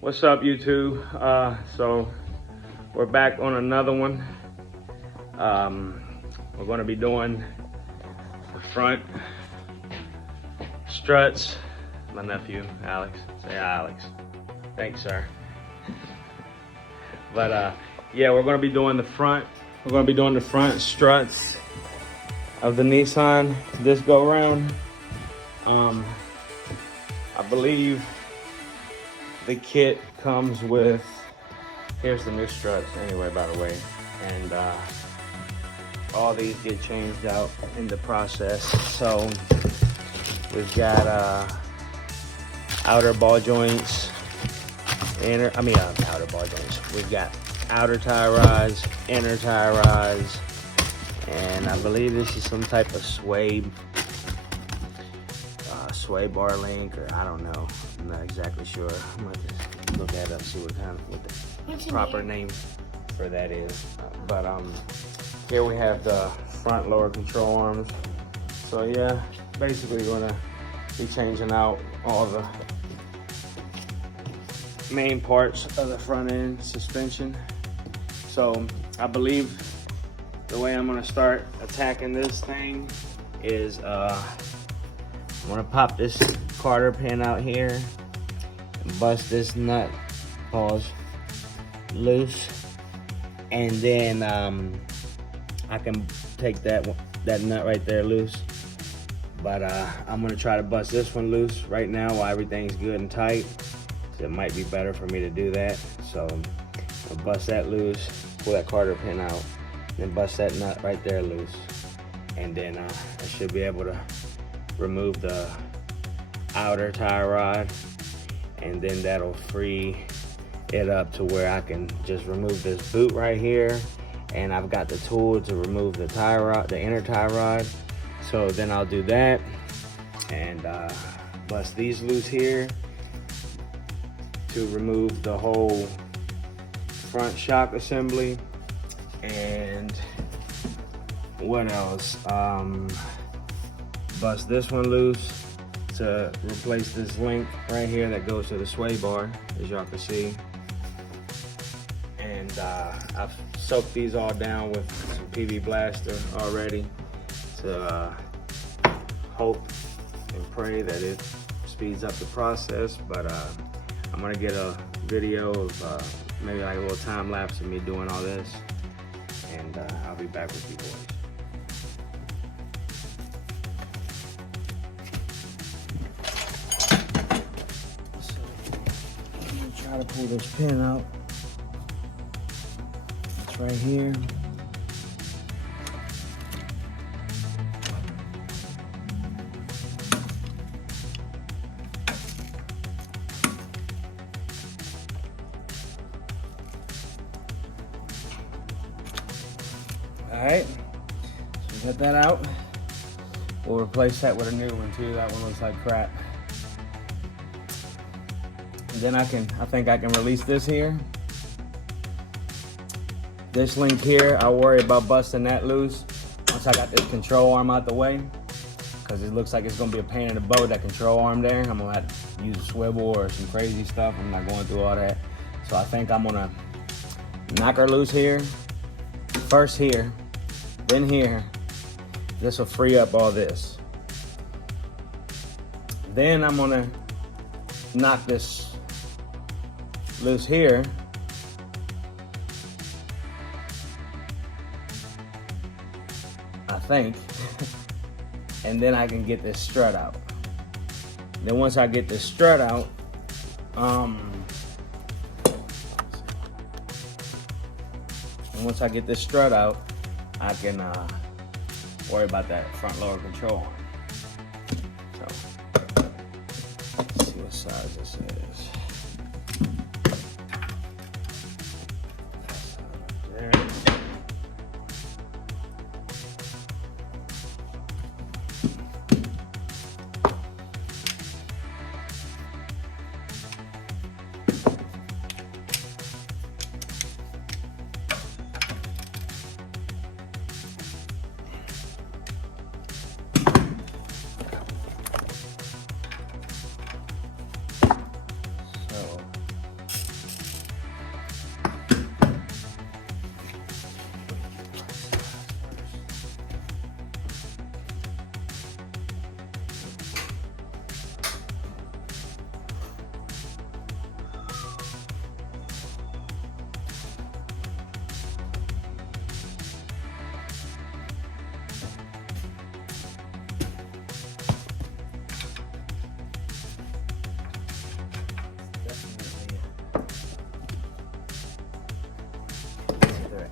What's up, YouTube? So we're back on another one. We're going to be doing the front struts. My nephew Alex, say hi, Alex. Thanks, sir. But yeah, we're going to be doing the front. We're going to be doing the front struts of the Nissan this go round. I believe the kit comes with, here's the new struts anyway, by the way, and all these get changed out in the process. So we've got outer ball joints, outer ball joints. We've got outer tie rods, inner tie rods, and I believe this is some type of sway bar link, or I don't know. I'm not exactly sure. I'm gonna just look that up, see what the proper name for that is. But here we have the front lower control arms. So yeah, basically gonna be changing out all the main parts of the front end suspension. So I believe the way I'm gonna start attacking this thing is I'm gonna pop this Carter pin out here and bust this nut, loose, and then I can take that nut right there loose. But I'm gonna try to bust this one loose right now while everything's good and tight. So it might be better for me to do that. So I'll bust that loose, pull that Carter pin out, then bust that nut right there loose, and then I should be able to remove the outer tie rod, and then that'll free it up to where I can just remove this boot right here, and I've got the tool to remove the tie rod, the inner tie rod. So then I'll do that and bust these loose here to remove the whole front shock assembly. And what else? Bust this one loose to replace this link right here that goes to the sway bar, as y'all can see. And I've soaked these all down with some PV Blaster already to hope and pray that it speeds up the process. But I'm gonna get a video of maybe like a little time lapse of me doing all this, and I'll be back with you boys. Try to pull this pin out. It's right here. All right, so we got that out. We'll replace that with a new one too. That one looks like crap. Then I think I can release this here. This link here, I'll worry about busting that loose once I got this control arm out the way, because it looks like it's gonna be a pain in the butt, that control arm there. I'm gonna have to use a swivel or some crazy stuff. I'm not going through all that. So I think I'm gonna knock her loose here, first here, then here. This will free up all this. Then I'm gonna knock this loose here, I think, and then I can get this strut out. Then once I get this strut out, I can worry about that front lower control arm. So let's see what size this is.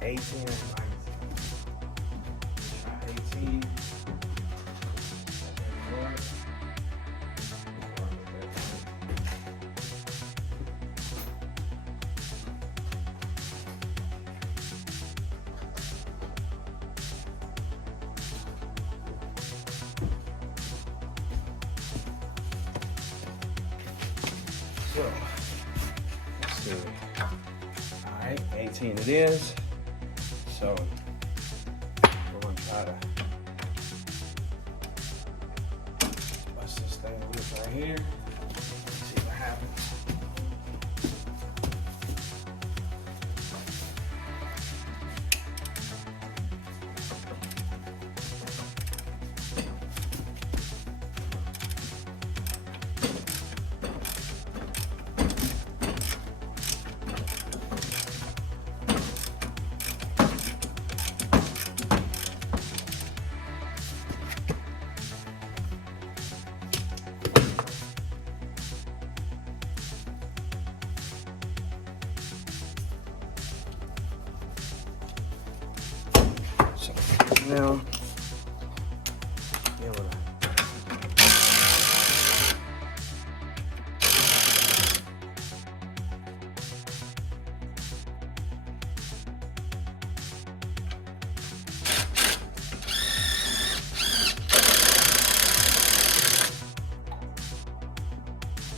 18 and 19. Try 18. So, let's see. Alright, 18 it is. So, we're going to try to bust this thing loose right here. See what happens. Now, be able to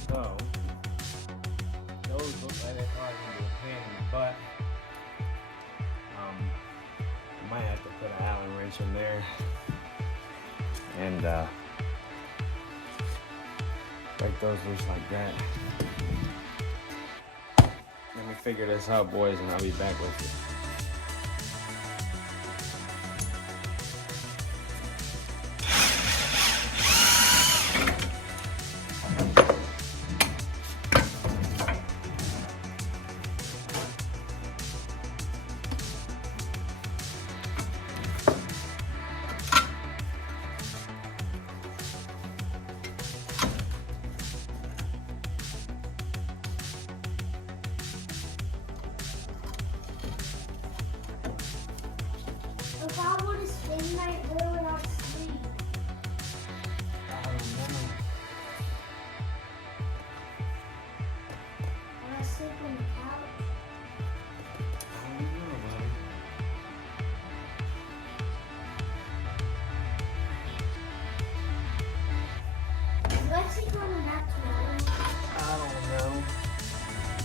so those look like they're probably gonna be a pain in the butt. Might have to put an Allen wrench in there and break those loose like that. Let me figure this out, boys, and I'll be back with you. If I would have spin my wheel without sleep. I don't know. When I sleep on the couch. I don't know, buddy. Let's see coming back tomorrow. I don't know.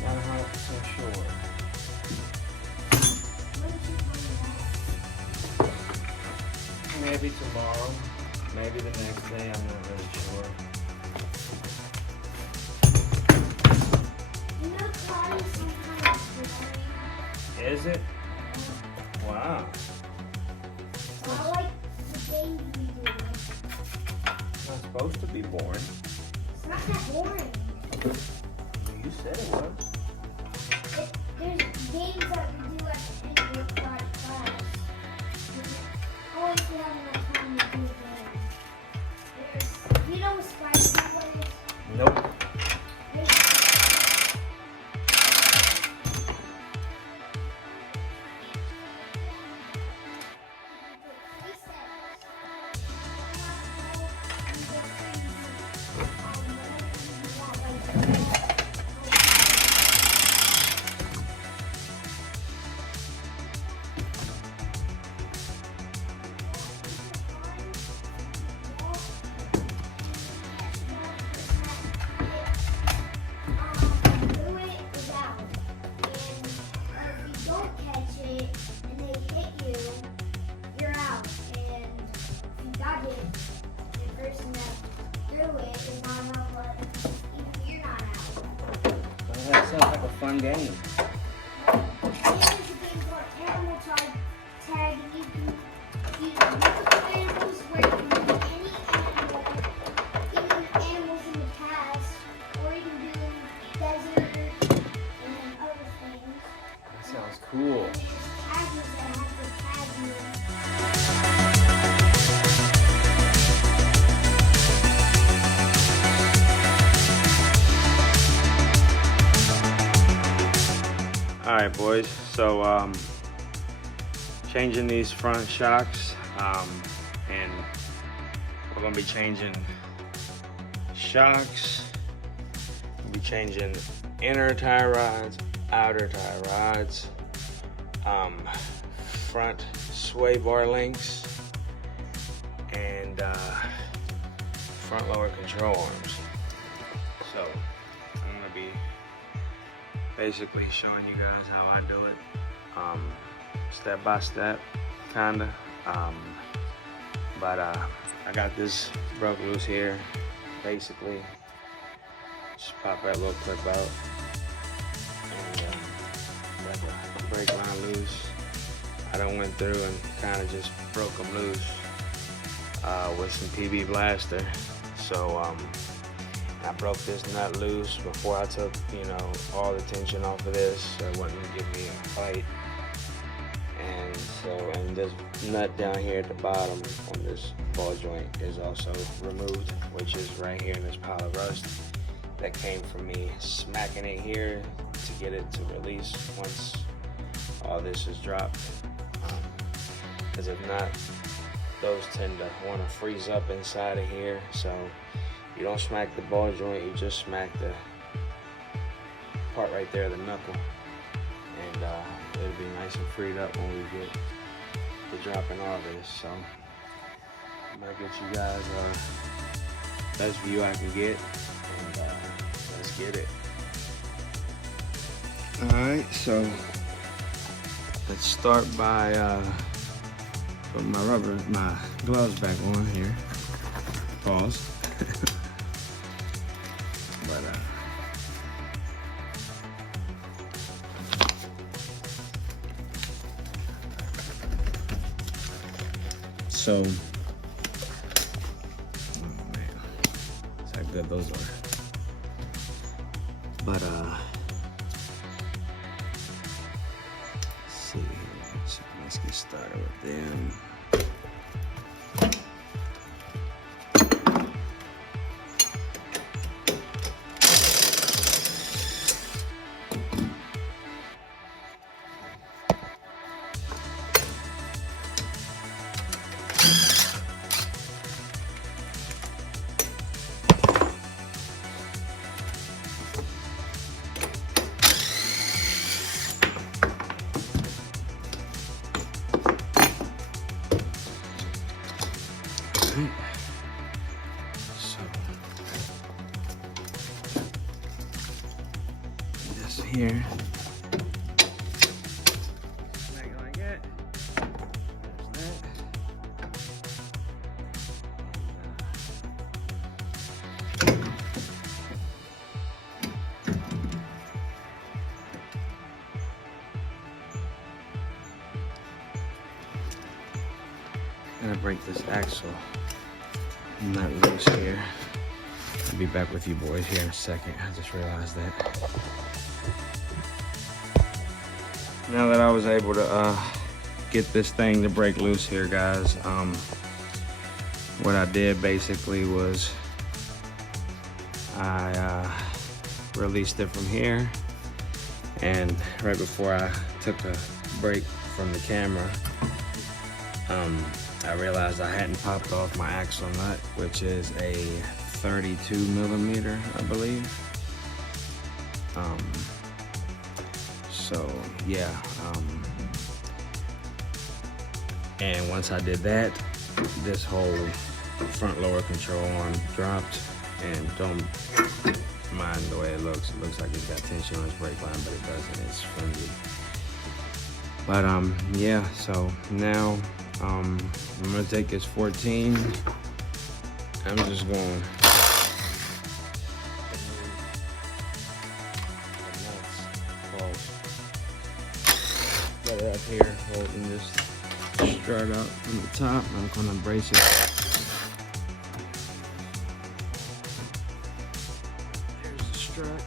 Not 100% sure. When is she coming back? Maybe tomorrow. Maybe the next day. I'm not really sure. You know, Claudia's sometimes boring. Is it? Wow. I like the baby do. It's not supposed to be boring. It's not that boring. You said it was. There's games that we do at the end of your class. Always be having enough time to do games. You know what Spider plays? Nope. That sounds like a fun game. That sounds cool. All right, boys. So changing these front shocks, and we're gonna be changing shocks. We'll be changing inner tie rods, outer tie rods, front sway bar links, and front lower control arms. So I'm gonna be basically showing you guys how I do it, step by step, kinda. But I got this broke loose here. Basically, just pop that little clip out, and got the brake line loose. I done went through and kind of just broke them loose with some PB Blaster. So I broke this nut loose before I took, you know, all the tension off of this, so it wouldn't give me a fight. And this nut down here at the bottom on this ball joint is also removed, which is right here in this pile of rust that came from me smacking it here to get it to release once all this is dropped. Because if not, those tend to want to freeze up inside of here. So you don't smack the ball joint, you just smack the part right there, the knuckle, and it'll be nice and freed up when we get to dropping all this. So I'm gonna get you guys best view I can get, and let's get it. All right, so let's start by putting my gloves back on here. Pause. But so, oh man, that's how good those are. But let's see here. So let's get started with them. So this here, make it like that. There's that. Gonna break this axle nut loose here. I'll be back with you boys here in a second. I just realized that. Now that I was able to get this thing to break loose here, guys, what I did basically was I released it from here, and right before I took a break from the camera, I realized I hadn't popped off my axle nut, which is a 32 millimeter, I believe. So yeah, and once I did that, this whole front lower control arm dropped, and don't mind the way it looks. It looks like it's got tension on its brake line, but it doesn't. It's flimsy. But yeah, so now I'm gonna take this 14. I'm just going got it up here, holding this strut up from the top. I'm gonna brace it. There's the strut.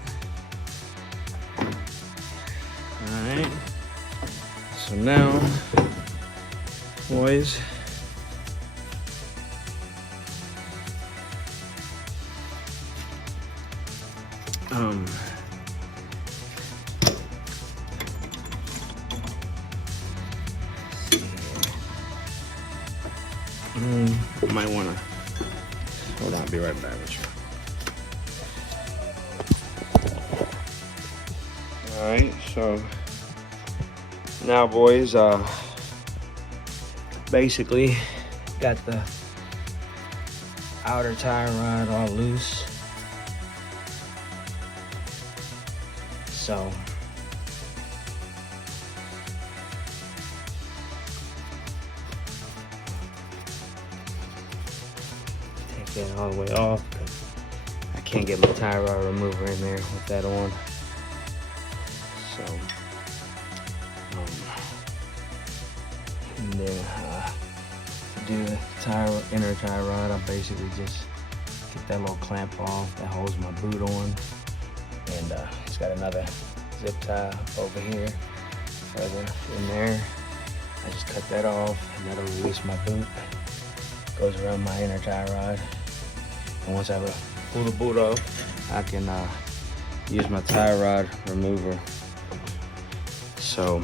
All right. So now, boys, might wanna, hold on, I'll be right back with you. All right, so now boys, basically got the outer tire rod all loose. So take that all the way off. I can't get my tire rod remover in there with that on. So, and then to do the inner tire rod, I basically just get that little clamp off that holds my boot on, and it's got another zip tie over here, further in there. I just cut that off, and that'll release my boot. Goes around my inner tie rod, and once I pull the boot off, I can use my tire rod remover. So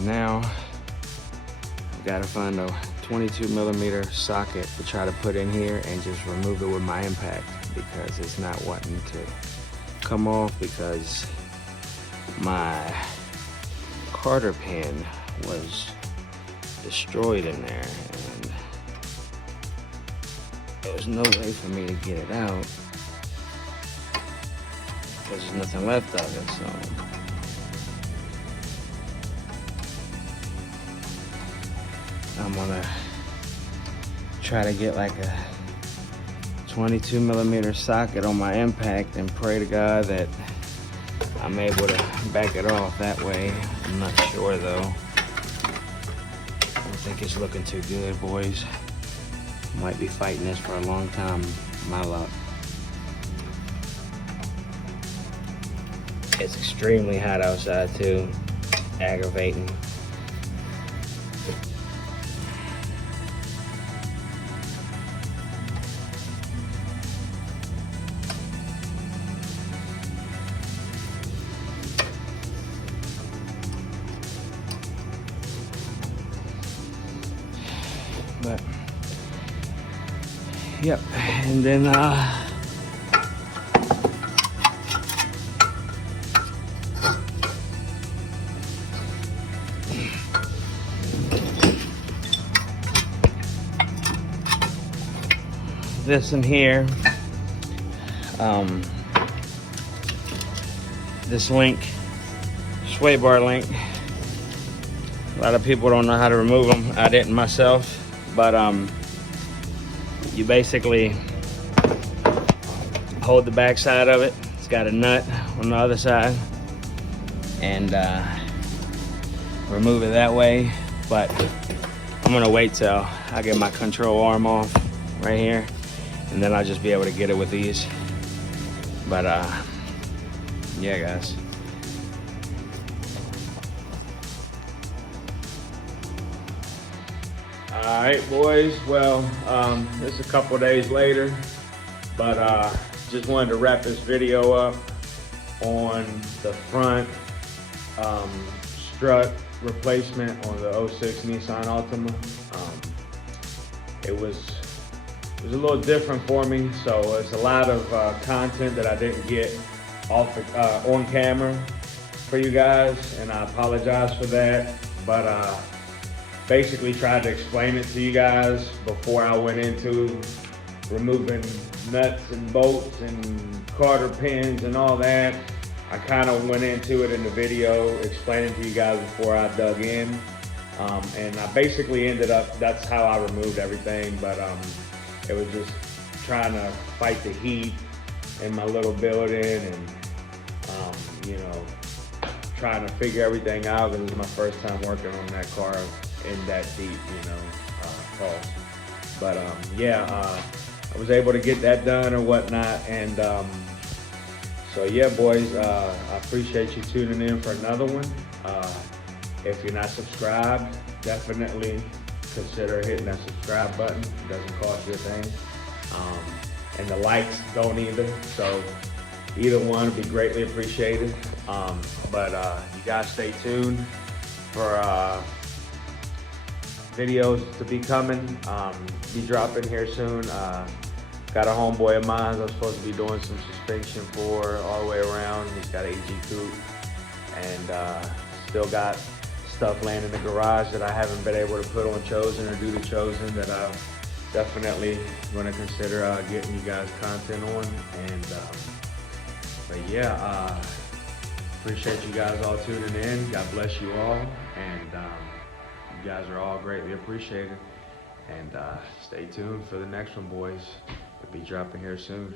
now I've got to find a 22mm socket to try to put in here and just remove it with my impact, because it's not wanting to come off, because my Carter pin was destroyed in there and there was no way for me to get it out because there's nothing left of it. So I'm gonna try to get like a 22mm socket on my impact and pray to God that I'm able to back it off that way. I'm not sure though. I don't think it's looking too good, boys. Might be fighting this for a long time, my luck. It's extremely hot outside too, aggravating. But yep, and then this in here, this link, sway bar link. A lot of people don't know how to remove them. I didn't myself. But you basically hold the back side of it. It's got a nut on the other side, and remove it that way. But I'm gonna wait till I get my control arm off right here, and then I'll just be able to get it with these. But yeah, guys. All right, boys. Well, it's a couple days later, but just wanted to wrap this video up on the front strut replacement on the 06 Nissan Altima. It was a little different for me, so it's a lot of content that I didn't get off on camera for you guys, and I apologize for that. But basically tried to explain it to you guys before I went into removing nuts and bolts and Carter pins and all that. I kind of went into it in the video, explaining to you guys before I dug in. And I basically ended up, that's how I removed everything, but it was just trying to fight the heat in my little building, and you know, trying to figure everything out, because it was my first time working on that car in that deep, you know, cost. But yeah, I was able to get that done or whatnot, and so yeah, boys, I appreciate you tuning in for another one. If you're not subscribed, definitely consider hitting that subscribe button. It doesn't cost you a thing, and the likes don't either. So either one would be greatly appreciated. But you guys stay tuned for videos to be coming. Be dropping here soon. Got a homeboy of mine I'm supposed to be doing some suspension for all the way around. He's got an EG coupe, and still got stuff laying in the garage that I haven't been able to put on Chosen or do the Chosen that I'm definitely going to consider getting you guys content on. And but yeah, appreciate you guys all tuning in. God bless you all, and you guys are all greatly appreciated. And stay tuned for the next one, boys. It'll be dropping here soon.